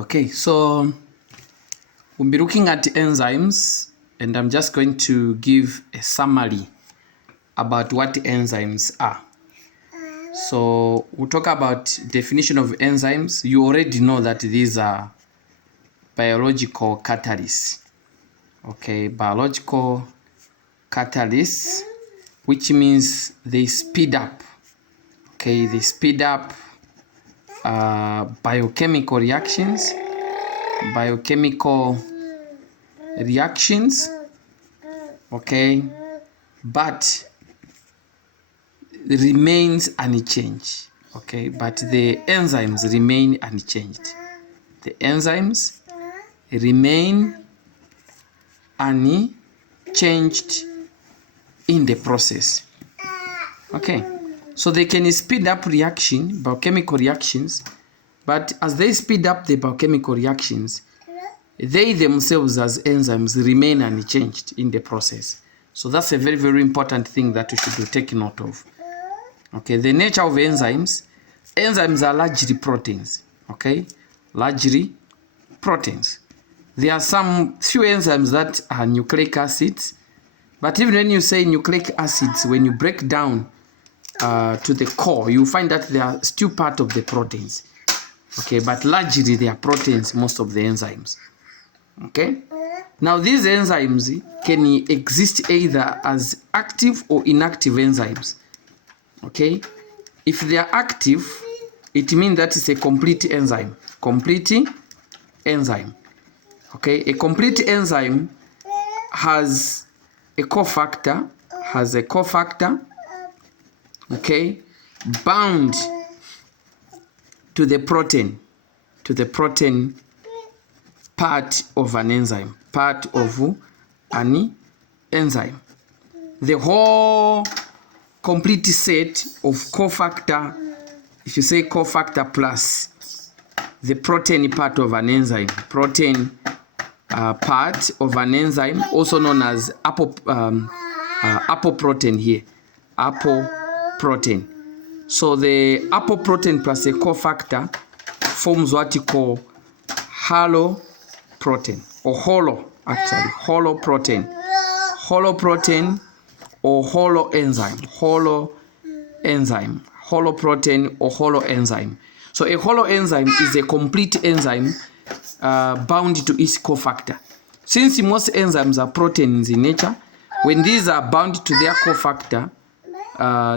Okay, so we'll be looking at enzymes, and I'm just going to give a summary about what enzymes are. So we'll talk about definition of enzymes. You already know that these are biological catalysts. Okay, biological catalysts, which means they speed up. Okay, they speed up biochemical reactions, okay, but remains unchanged. Okay, but the enzymes remain unchanged. The enzymes remain unchanged in the process. Okay, so they can speed up biochemical reactions, but as they speed up the biochemical reactions, they themselves as enzymes remain unchanged in the process. So that's a very, very important thing that you should take note of. Okay, the nature of enzymes are largely proteins. Okay, largely proteins. There are some few enzymes that are nucleic acids, but even when you say nucleic acids, when you break down to the core, you find that they are still part of the proteins. Okay, but largely they are proteins, most of the enzymes. Okay, now these enzymes can exist either as active or inactive enzymes. Okay, if they are active, it means that it's a complete enzyme. Okay, a complete enzyme has a cofactor, okay, bound to the protein part of an enzyme, The whole complete set of cofactor, if you say cofactor plus the protein part of an enzyme, part of an enzyme, also known as apoprotein here, apoprotein. So the apoprotein plus a cofactor forms what you call haloprotein, or holoprotein or holoprotein or holoenzyme. So a holoenzyme is a complete enzyme bound to its cofactor. Since most enzymes are proteins in nature, when these are bound to their cofactor,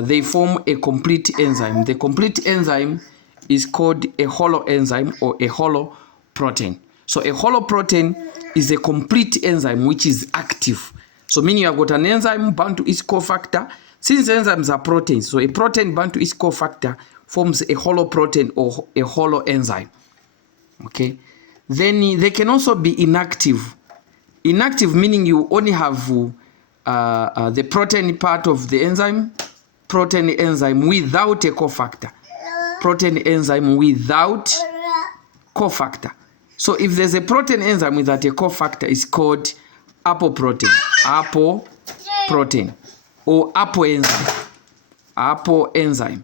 they form a complete enzyme. The complete enzyme is called a holoenzyme or a holoprotein. So a holoprotein is a complete enzyme which is active. So meaning you have got an enzyme bound to its cofactor. Since enzymes are proteins, so a protein bound to its cofactor forms a holoprotein or a holoenzyme. Okay. Then they can also be inactive. Inactive meaning you only have the protein part of the enzyme, protein enzyme without a cofactor. Protein enzyme without cofactor. So if there's a protein enzyme without a cofactor, it's called apoprotein or apoenzyme.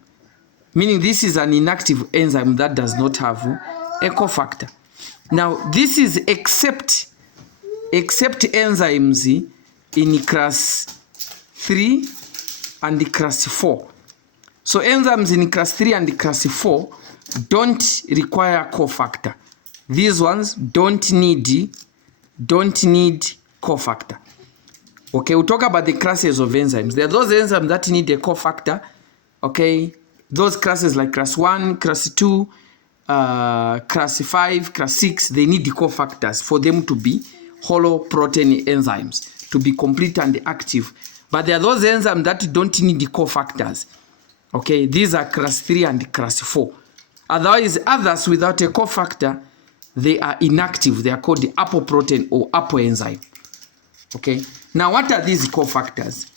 Meaning this is an inactive enzyme that does not have a cofactor. Now this is except enzymes in class 3 and class 4. So enzymes in class 3 and class 4 don't require cofactor. These ones don't need cofactor. Okay, we'll talk about the classes of enzymes. There are those enzymes that need a cofactor. Okay, those classes like class 1, class 2, class 5, class 6, they need the cofactors for them to be holoprotein enzymes, to be complete and active. But there are those enzymes that don't need the cofactors. Okay, these are class 3 and class 4. Otherwise, others without a cofactor, they are inactive. They are called the apoprotein or apoenzyme. Okay, now what are these cofactors?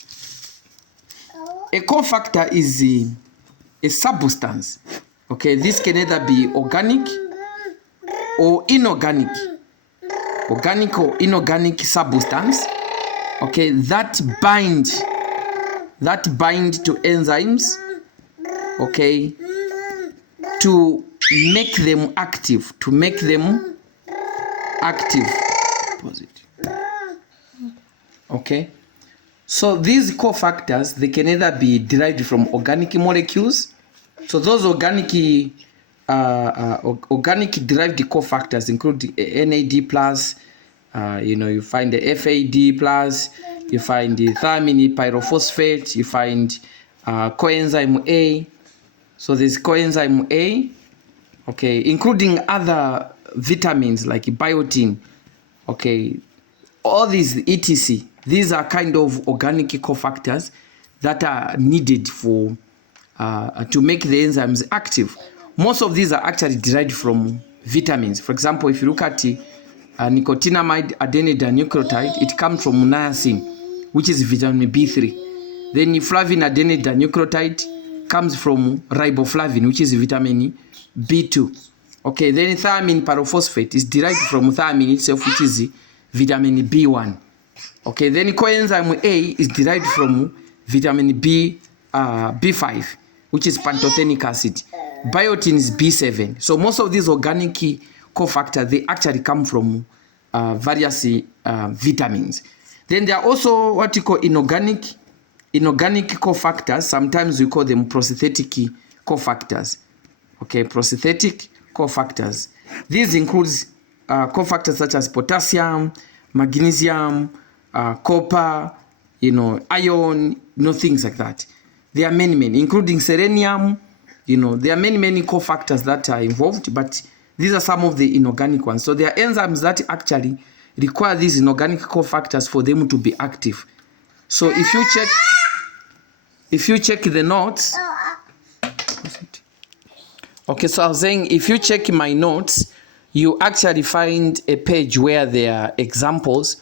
A cofactor is a substance. Okay, this can either be organic or inorganic. Organic or inorganic substance, okay, that bind to enzymes, okay, to make them active, to make them active. Okay, so these cofactors, they can either be derived from organic molecules. So those organic derived cofactors include NAD plus, you find the FAD plus, you find the thiamine pyrophosphate, you find coenzyme A. So there's coenzyme A, okay, including other vitamins like biotin, okay, all these etc. These are kind of organic cofactors that are needed for to make the enzymes active. Most of these are actually derived from vitamins. For example, if you look at nicotinamide adenine dinucleotide, it comes from niacin, which is vitamin B3. Then flavin adenine dinucleotide comes from riboflavin, which is vitamin B2. Okay, then thiamine pyrophosphate is derived from thiamine itself, which is vitamin B1. Okay, then coenzyme A is derived from vitamin B5, which is pantothenic acid. Biotin is B7. So most of these organic cofactors, they actually come from various vitamins. Then there are also what you call inorganic cofactors. Sometimes we call them prosthetic cofactors. Okay, prosthetic cofactors. These includes cofactors such as potassium, magnesium, copper, iron, things like that. There are many, including selenium. There are many cofactors that are involved, but these are some of the inorganic ones. So there are enzymes that actually require these inorganic cofactors for them to be active. So if you check the notes, okay, so I was saying, if you check my notes, you actually find a page where there are examples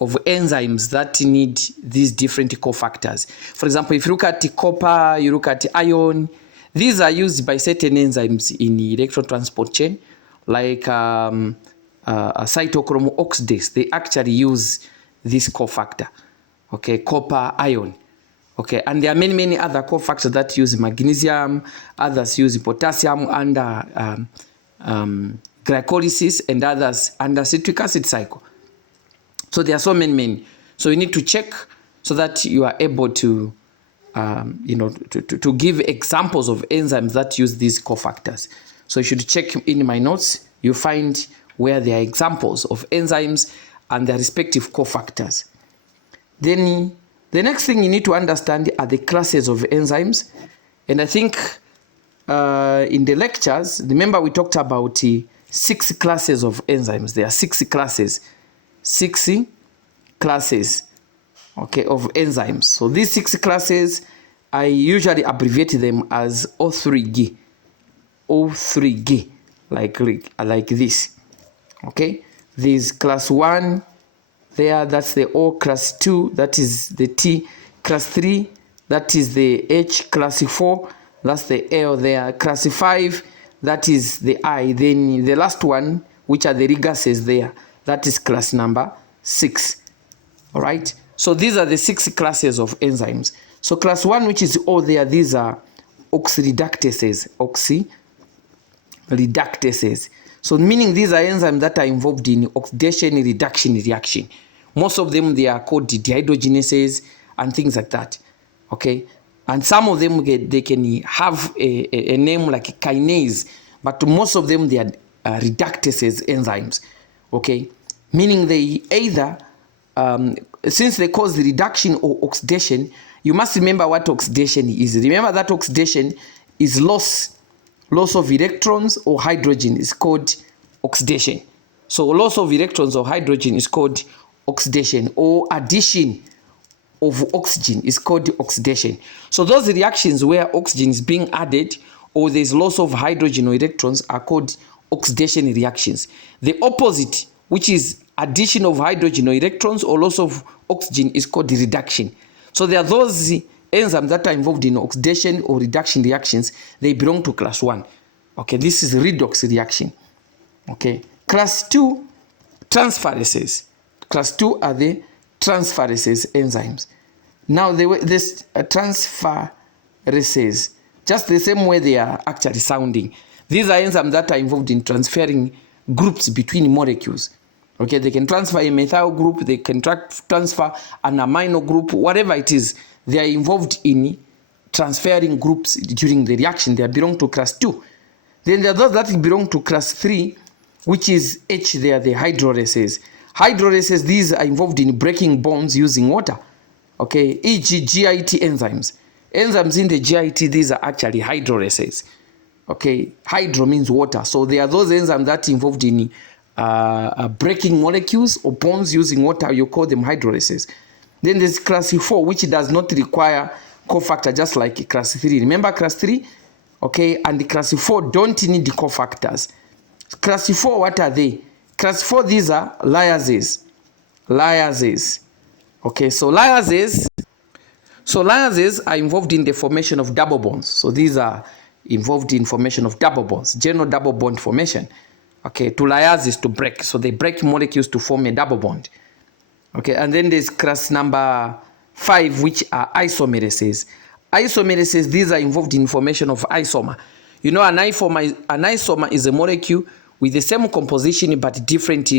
of enzymes that need these different cofactors. For example, if you look at copper, you look at iron, these are used by certain enzymes in the electron transport chain, like cytochrome oxidase. They actually use this cofactor, okay, copper, iron. Okay, and there are many other cofactors that use magnesium, others use potassium under glycolysis, and others under citric acid cycle. So there are so many. So you need to check so that you are able to, to give examples of enzymes that use these cofactors. So you should check in my notes. You find where there are examples of enzymes and their respective cofactors. Then the next thing you need to understand are the classes of enzymes. And I think in the lectures, remember we talked about 6 classes of enzymes. There are 6 classes. 6 classes, okay, of enzymes. So these 6 classes, I usually abbreviate them as O3G. O3G, like this. Okay, there's class 1 there, that's the O. Class 2, that is the T. Class 3, that is the H. Class 4, that's the L there. Class 5, that is the I. Then the last one, which are the ligases there, that is class number 6. All right, so these are the 6 classes of enzymes. So class 1, which is O there, these are oxyreductases. Oxyreductases. So meaning these are enzymes that are involved in oxidation reduction reaction. Most of them, they are called dehydrogenases and things like that. Okay, and some of them, they can have a name like kinase, but most of them, they are reductases enzymes. Okay, meaning they either, since they cause the reduction or oxidation, you must remember what oxidation is. Remember that oxidation is loss of electrons or hydrogen is called oxidation. So loss of electrons or hydrogen is called oxidation, or addition of oxygen is called oxidation. So those reactions where oxygen is being added or there's loss of hydrogen or electrons are called oxidation reactions. The opposite, which is addition of hydrogen or electrons or loss of oxygen, is called reduction. So there are those enzymes that are involved in oxidation or reduction reactions. They belong to class 1. Okay, this is redox reaction. Okay, class 2, transferases. Class 2 are the transferases enzymes. Now this transferases, just the same way they are actually sounding. These are enzymes that are involved in transferring groups between molecules. Okay, they can transfer a methyl group, they can transfer an amino group, whatever it is. They are involved in transferring groups during the reaction. They belong to class 2. Then there are those that belong to class 3, which is H. They are the hydrolyses. Hydrolyses, these are involved in breaking bonds using water. Okay, e.g. GIT enzymes. Enzymes in the GIT, these are actually hydrolyses. Okay, hydro means water. So they are those enzymes that are involved in breaking molecules or bonds using water. You call them hydrolyses. Then there's class 4, which does not require cofactor, just like class 3. Remember class 3? Okay, and the class 4 don't need cofactors. Class 4, what are they? Class 4, these are lyases. Lyases. Okay, so lyases are involved in the formation of double bonds. So these are involved in formation of double bonds, general double bond formation. Okay, to lyase is to break. So they break molecules to form a double bond. Okay, and then there's class number 5, which are isomerases. Isomerases, these are involved in formation of isomer. You know, an isomer is a molecule with the same composition but different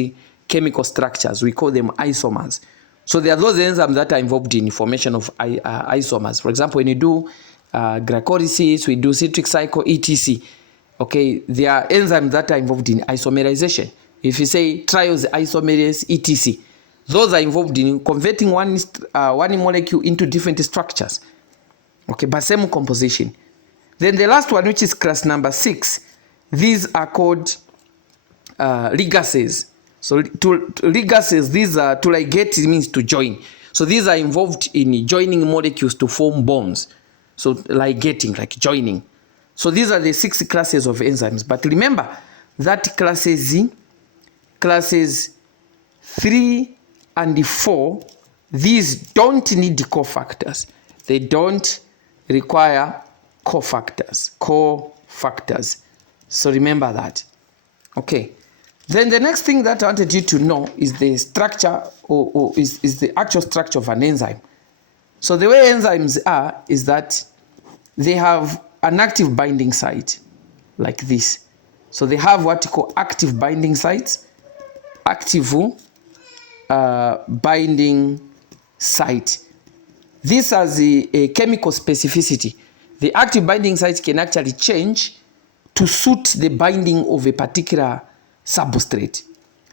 chemical structures. We call them isomers. So there are those enzymes that are involved in formation of isomers. For example, when you do glycolysis, we do citric cycle, etc. Okay, there are enzymes that are involved in isomerization. If you say triose isomerase, etc. Those are involved in converting one molecule into different structures. Okay, but same composition. Then the last one, which is class number 6, these are called ligases. So ligases, these are to ligate, it means to join. So these are involved in joining molecules to form bonds. So ligating, like joining. So these are the 6 classes of enzymes. But remember that classes 3 and 4, these don't need cofactors. They don't require cofactors. So remember that. Okay. Then the next thing that I wanted you to know is the structure is the actual structure of an enzyme. So the way enzymes are is that they have an active binding site like this. So they have what you call active binding sites. Active binding site. This has a chemical specificity. The active binding site can actually change to suit the binding of a particular substrate.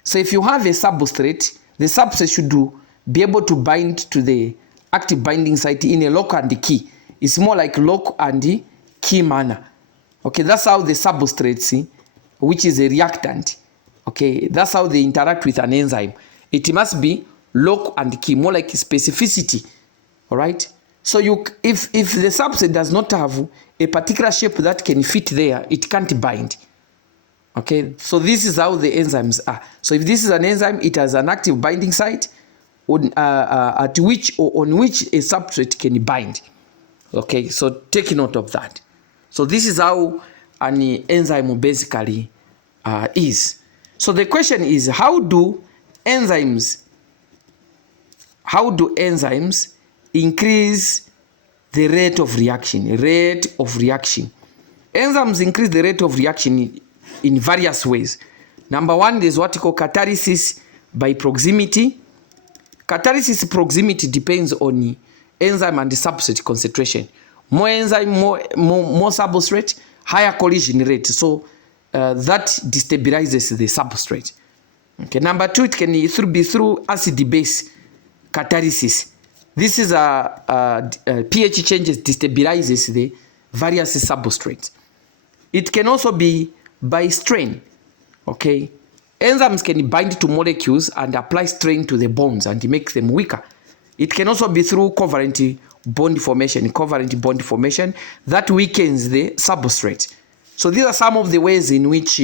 So if you have a substrate, the substrate should be able to bind to the active binding site in a lock and key. It's more like lock and key manner. Okay, that's how the substrate, which is a reactant, okay, that's how they interact with an enzyme. It must be lock and key, more like specificity. All right. So if the substrate does not have a particular shape that can fit there, it can't bind. Okay, so this is how the enzymes are. So if this is an enzyme, it has an active binding site on which a substrate can bind. Okay, so take note of that. So this is how an enzyme basically is. So the question is, how do enzymes increase the rate of reaction? Enzymes increase the rate of reaction in various ways. Number 1 is what we call catalysis by proximity. Catalysis proximity depends on the enzyme and the substrate concentration. More enzyme, more substrate, higher collision rate. So that destabilizes the substrate. Okay. Number 2, it can be through acid-base catalysis. This is pH changes destabilizes the various substrates. It can also be by strain. Okay, enzymes can bind to molecules and apply strain to the bonds and make them weaker. It can also be through covalent bond formation that weakens the substrate. So these are some of the ways in which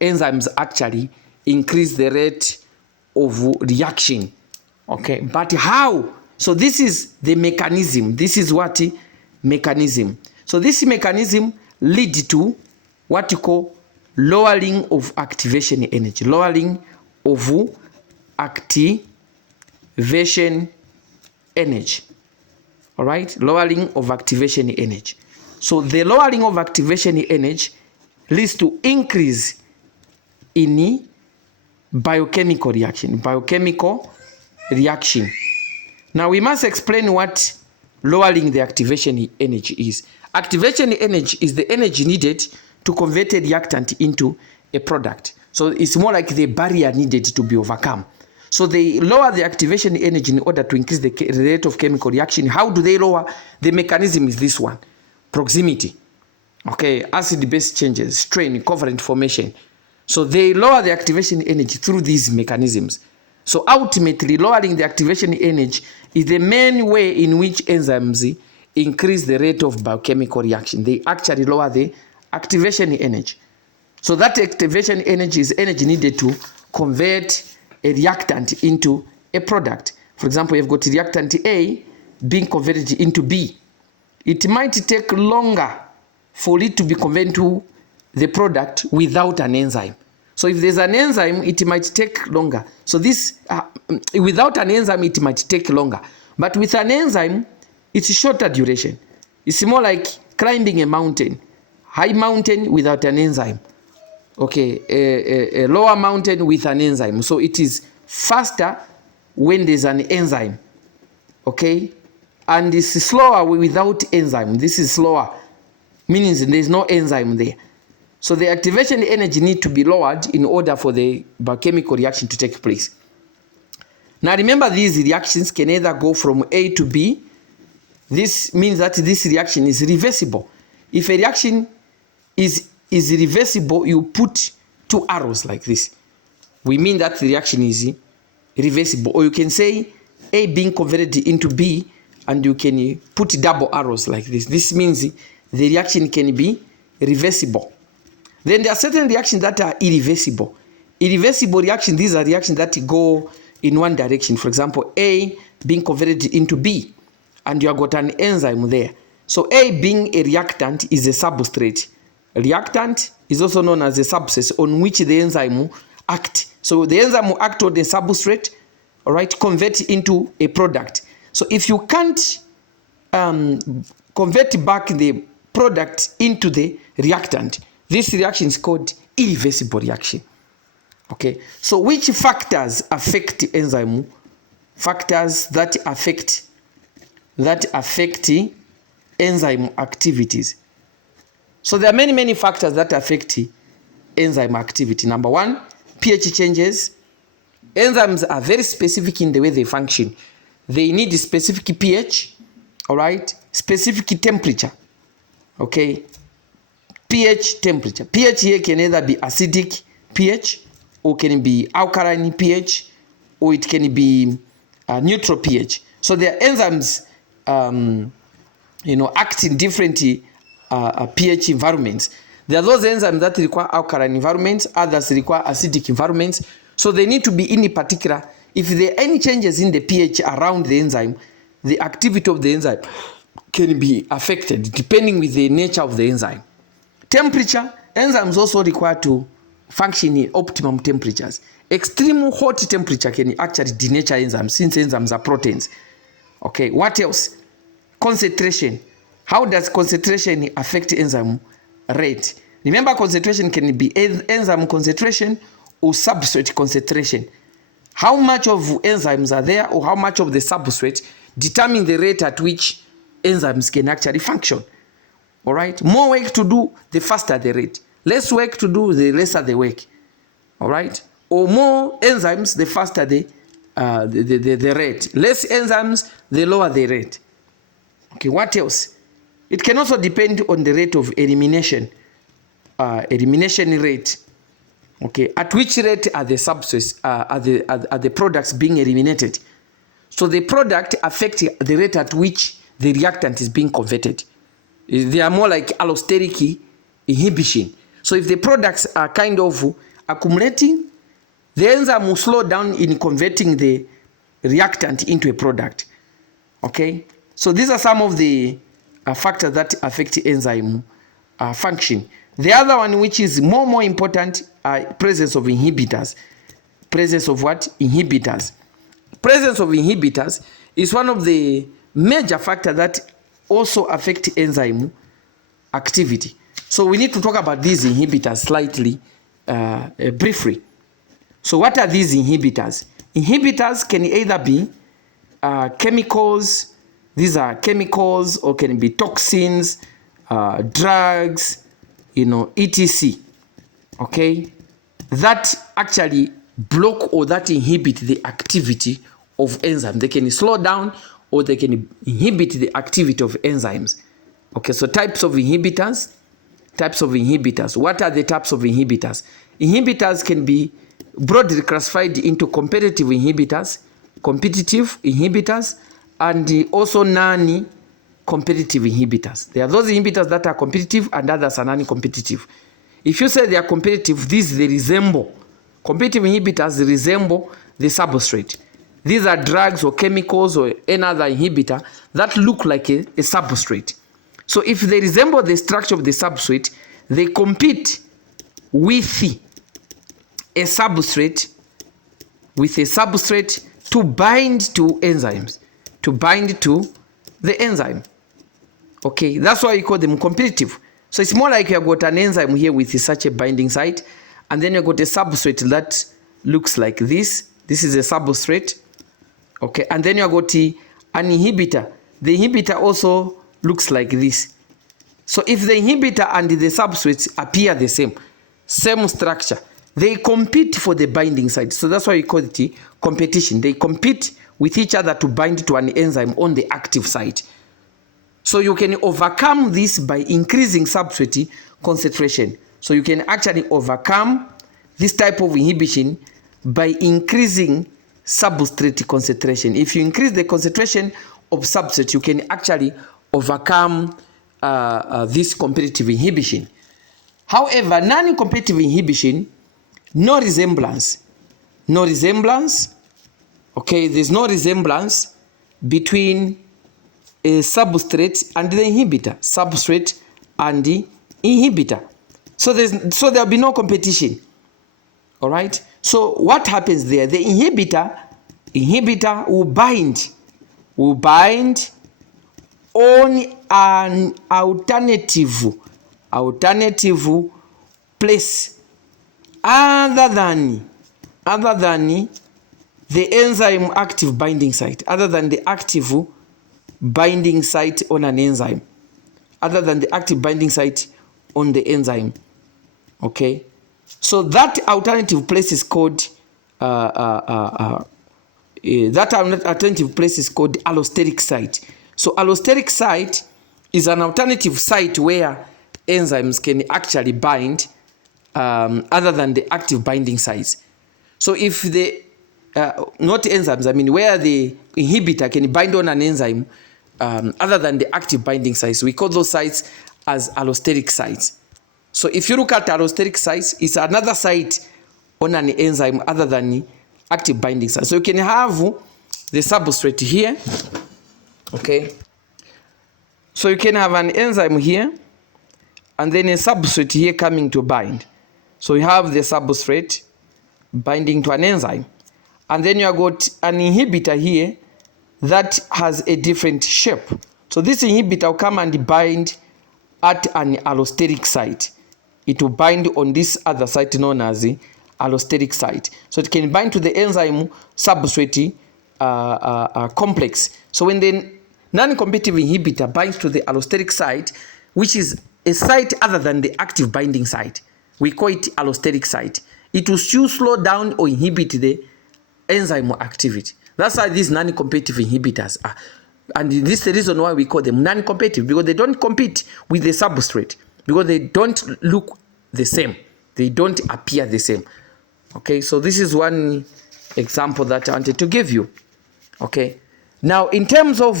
enzymes actually increase the rate of reaction. Okay, but how? So this is the mechanism. This is what mechanism. So this mechanism leads to what you call lowering of activation energy. Lowering of activation energy. All right, lowering of activation energy. So the lowering of activation energy leads to increase in biochemical reaction. Now we must explain what lowering the activation energy is. Activation energy is the energy needed to convert a reactant into a product. So it's more like the barrier needed to be overcome. So they lower the activation energy in order to increase the rate of chemical reaction. How do they lower? The mechanism is this one: proximity. Okay, acid-base changes, strain, covalent formation. So they lower the activation energy through these mechanisms. So ultimately, lowering the activation energy is the main way in which enzymes increase the rate of biochemical reaction. They actually lower the activation energy. So that activation energy is energy needed to convert a reactant into a product. For example, you've got reactant A being converted into B. It might take longer for it to be converted to the product without an enzyme. So if there's an enzyme, it might take longer. So this, without an enzyme, it might take longer. But with an enzyme, it's shorter duration. It's more like climbing a mountain. High mountain without an enzyme. Okay, a lower mountain with an enzyme. So it is faster when there's an enzyme. Okay, and it's slower without enzyme. This is slower, meaning there's no enzyme there. So the activation energy needs to be lowered in order for the biochemical reaction to take place. Now remember, these reactions can either go from A to B. This means that this reaction is reversible. If a reaction is reversible, you put two arrows like this. We mean that the reaction is reversible. Or you can say A being converted into B, and you can put double arrows like this. This means the reaction can be reversible. Then there are certain reactions that are irreversible. Irreversible reactions, these are reactions that go in one direction. For example, A being converted into B, and you have got an enzyme there. So A being a reactant is a substrate. A reactant is also known as a substance on which the enzyme act. So the enzyme will act on the substrate, all right, convert into a product. So if you can't convert back the product into the reactant, this reaction is called irreversible reaction. Okay, so which factors affect enzyme? Factors that affect enzyme activities. So there are many factors that affect enzyme activity. Number one, pH changes. Enzymes are very specific in the way they function. They need a specific pH, all right, specific temperature. Okay, pH temperature. pH here can either be acidic pH, or can be alkaline pH, or it can be neutral pH. So there are enzymes, act in different pH environments. There are those enzymes that require alkaline environments, others require acidic environments. So they need to be in particular. If there are any changes in the pH around the enzyme, the activity of the enzyme can be affected depending with the nature of the enzyme. Temperature, enzymes also require to function in optimum temperatures. Extreme hot temperature can actually denature enzymes, since enzymes are proteins. Okay, what else? Concentration. How does concentration affect enzyme rate? Remember, concentration can be enzyme concentration or substrate concentration. How much of enzymes are there, or how much of the substrate determine the rate at which enzymes can actually function. All right, more work to do, the faster the rate. Less work to do, the lesser the work. All right, or more enzymes, the faster the rate. Less enzymes, the lower the rate. Okay, what else? It can also depend on the rate of elimination. Elimination rate. Okay, at which rate are the substances, are the products being eliminated? So the product affects the rate at which the reactant is being converted. They are more like allosteric inhibition. So if the products are kind of accumulating, the enzyme will slow down in converting the reactant into a product. Okay, so these are some of the factors that affect enzyme function. The other one, which is more important, presence of inhibitors. Presence of what? Inhibitors. Presence of inhibitors is one of the major factors that also affect enzyme activity. So we need to talk about these inhibitors slightly, briefly. So what are these inhibitors? Inhibitors can either be chemicals. These are chemicals, or can be toxins, drugs, etc. Okay, that actually block or that inhibit the activity of enzymes. They can slow down or they can inhibit the activity of enzymes. Okay, so types of inhibitors. What are the types of inhibitors? Inhibitors can be broadly classified into competitive inhibitors, and also non-competitive inhibitors. There are those inhibitors that are competitive and others are non-competitive. If you say they are competitive, competitive inhibitors resemble the substrate. These are drugs or chemicals or any other inhibitor that look like a substrate. So if they resemble the structure of the substrate, they compete with a substrate to bind to enzymes, to bind to the enzyme. Okay, that's why you call them competitive. So it's more like you have got an enzyme here with such a binding site, and then you've got a substrate that looks like this. This is a substrate. Okay, and then you've got an inhibitor. The inhibitor also looks like this. So if the inhibitor and the substrate appear the same structure, they compete for the binding site. So that's why we call it competition. They compete with each other to bind to an enzyme on the active site. So you can overcome this by increasing substrate concentration. So you can actually overcome this type of inhibition by increasing substrate concentration. If you increase the concentration of substrate, you can actually overcome this competitive inhibition. However, non-competitive inhibition, no resemblance. Okay, there's no resemblance between a substrate and the inhibitor. So there'll be no competition. All right. So what happens there? The inhibitor will bind on an alternative place other than the enzyme active binding site, other than the active binding site on an enzyme, other than the active binding site on the enzyme. Okay, so that alternative place is called allosteric site. So allosteric site is an alternative site where enzymes can actually bind other than the active binding sites. So if the not enzymes, I mean where the inhibitor can bind on an enzyme other than the active binding sites, we call those sites as allosteric sites. So if you look at allosteric sites, it's another site on an enzyme other than the active binding site. So you can have the substrate here. Okay. So you can have an enzyme here and then a substrate here coming to bind. So you have the substrate binding to an enzyme. And then you have got an inhibitor here that has a different shape. So this inhibitor will come and bind at an allosteric site. It will bind on this other site known as the allosteric site. So it can bind to the enzyme substrate complex. So when the non-competitive inhibitor binds to the allosteric site, which is a site other than the active binding site, we call it allosteric site. It will still slow down or inhibit the enzyme activity. That's why these non-competitive inhibitors are. And this is the reason why we call them non-competitive, because they don't compete with the substrate, because they don't look the same. They don't appear the same. Okay, so this is one example that I wanted to give you. Okay, now in terms of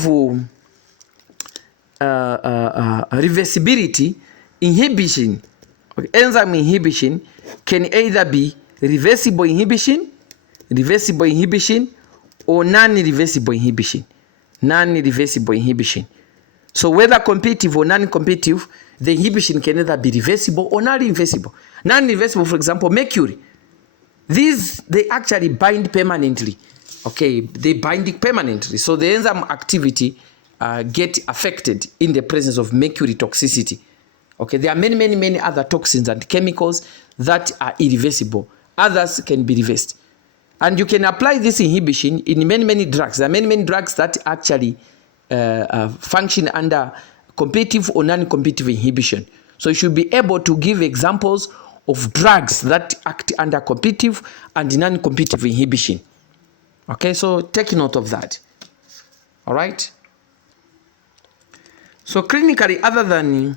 reversibility, inhibition, enzyme inhibition can either be reversible inhibition or non-reversible inhibition. So whether competitive or non-competitive, the inhibition can either be reversible or non-reversible. Non-reversible, for example, mercury. These, they actually bind permanently. Okay, they bind permanently. So the enzyme activity get affected in the presence of mercury toxicity. Okay, there are many other toxins and chemicals that are irreversible. Others can be reversed. And you can apply this inhibition in many drugs. There are many drugs that actually function under competitive or non-competitive inhibition. So you should be able to give examples of drugs that act under competitive and non-competitive inhibition. Okay, so take note of that. All right. So clinically, other than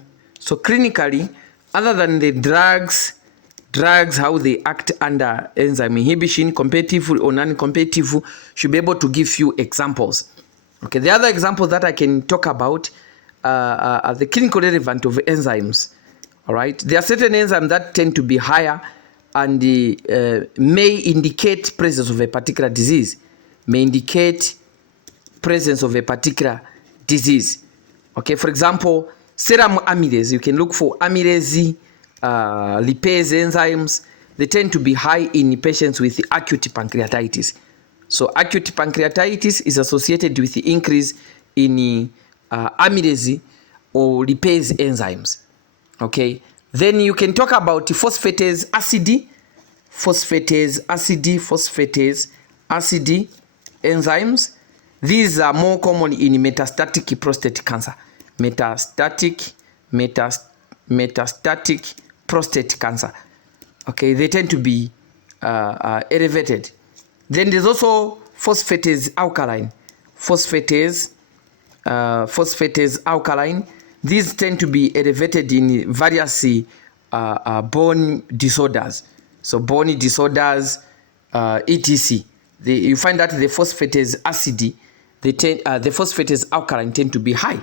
the drugs, how they act under enzyme inhibition, competitive or non-competitive, should be able to give you examples. Okay, the other examples that I can talk about are the clinical relevant of enzymes. All right, there are certain enzymes that tend to be higher and may indicate presence of a particular disease. Okay, for example, serum amylase. You can look for amylase, lipase enzymes. They tend to be high in patients with acute pancreatitis. So acute pancreatitis is associated with the increase in amylase or lipase enzymes. Okay, then you can talk about phosphatase acid enzymes. These are more common in metastatic prostate cancer. Metastatic prostate cancer. Okay, they tend to be elevated. Then there's also phosphatase alkaline. These tend to be elevated in various bone disorders. So bone disorders, etc. You find that the phosphatase alkaline tend to be high.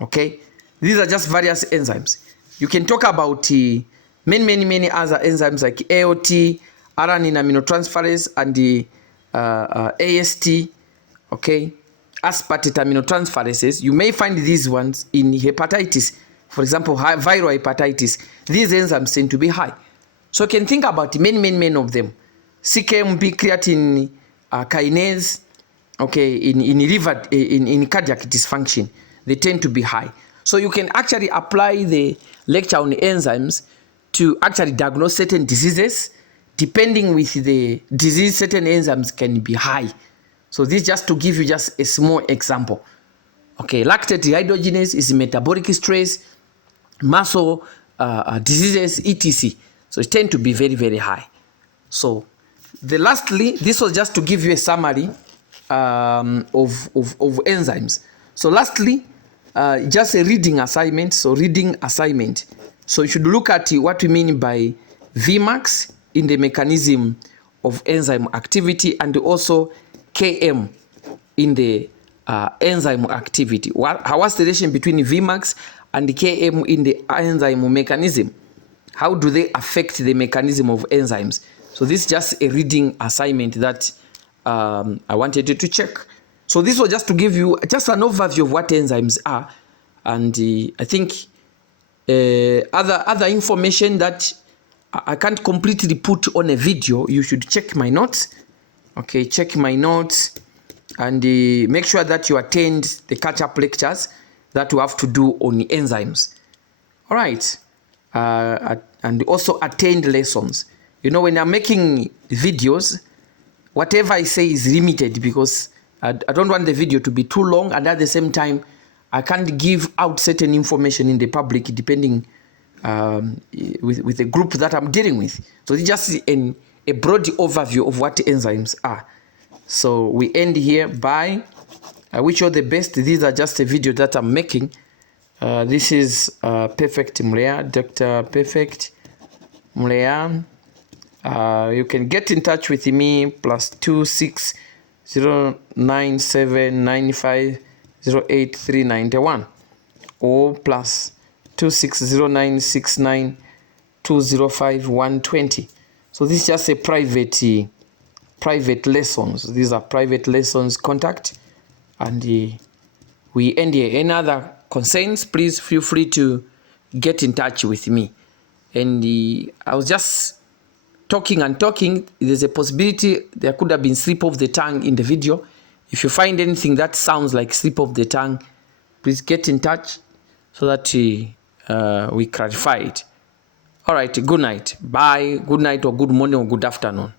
Okay, these are just various enzymes. You can talk about many other enzymes like ALT, alanine aminotransferase, and the AST. Okay, aspartate aminotransferases. You may find these ones in hepatitis. For example, viral hepatitis. These enzymes tend to be high. So you can think about many of them. CKMB, creatine kinase. Okay, in cardiac dysfunction, they tend to be high. So you can actually apply the lecture on enzymes to actually diagnose certain diseases. Depending with the disease, certain enzymes can be high. So this just to give you just a small example. Okay, lactate dehydrogenase is metabolic stress, muscle diseases, etc. So it tend to be very high. So lastly, this was just to give you a summary of enzymes. So lastly, just a reading assignment. So you should look at what we mean by Vmax in the mechanism of enzyme activity, and also Km in the enzyme activity. What's the relation between Vmax and Km in the enzyme mechanism? How do they affect the mechanism of enzymes? So this is just a reading assignment that I wanted you to check. So this was just to give you just an overview of what enzymes are, and I think other information that I can't completely put on a video. You should check my notes. Okay, check my notes and make sure that you attend the catch-up lectures that you have to do on enzymes. All right, and also attend lessons. You know, when I'm making videos, whatever I say is limited because I don't want the video to be too long, and at the same time, I can't give out certain information in the public depending with the group that I'm dealing with. So it's just a broad overview of what enzymes are. So we end here. Bye. I wish you all the best. These are just a video that I'm making. This is Perfect Muleya, Dr. Perfect Muleya. You can get in touch with me +26 097 95 08 391 or +26 0969 205 120. So this is just a private lessons. These are private lessons contact, and we end here. Any other concerns, please feel free to get in touch with me. And I was just talking. There's a possibility there could have been slip of the tongue in the video. If you find anything that sounds like slip of the tongue, please get in touch so that we clarify it. All right, good night. Bye. Good night or good morning or good afternoon.